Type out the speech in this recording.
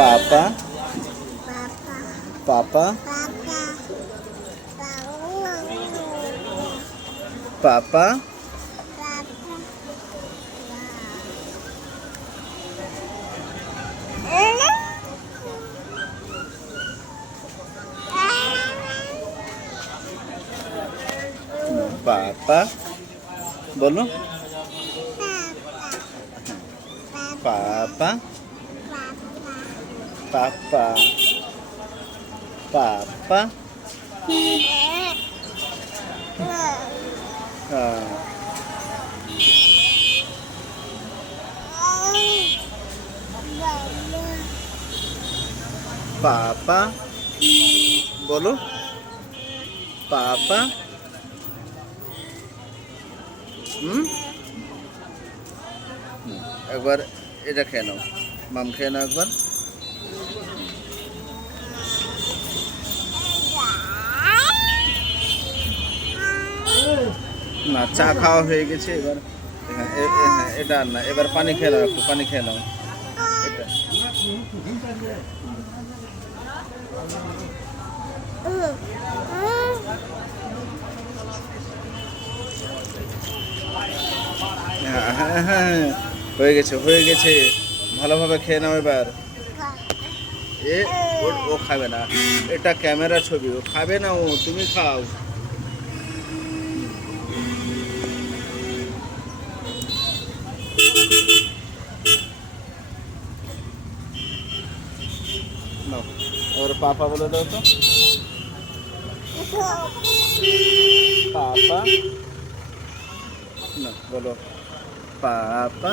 पापा पापा पापा पापा पापा बोलो पापा पापा पापा हाँ पापा बोलो पापा एक बार এটা খেয়ে নাও মাম খেয়ে নাও একবার না চা খাওয়া হয়ে গেছে এবার এটা আর না এবার পানি খেয়ে নাও একটু পানি খেয়ে নাও এটা হ্যাঁ হ্যাঁ হয়ে গেছে ভালোভাবে খেয়ে নাও এবার ও খাবে না এটা ক্যামেরা ছবি ও খাবে না ও তুমি খাও নাও और पापा बोले दो तो पापा ना बोलो पापा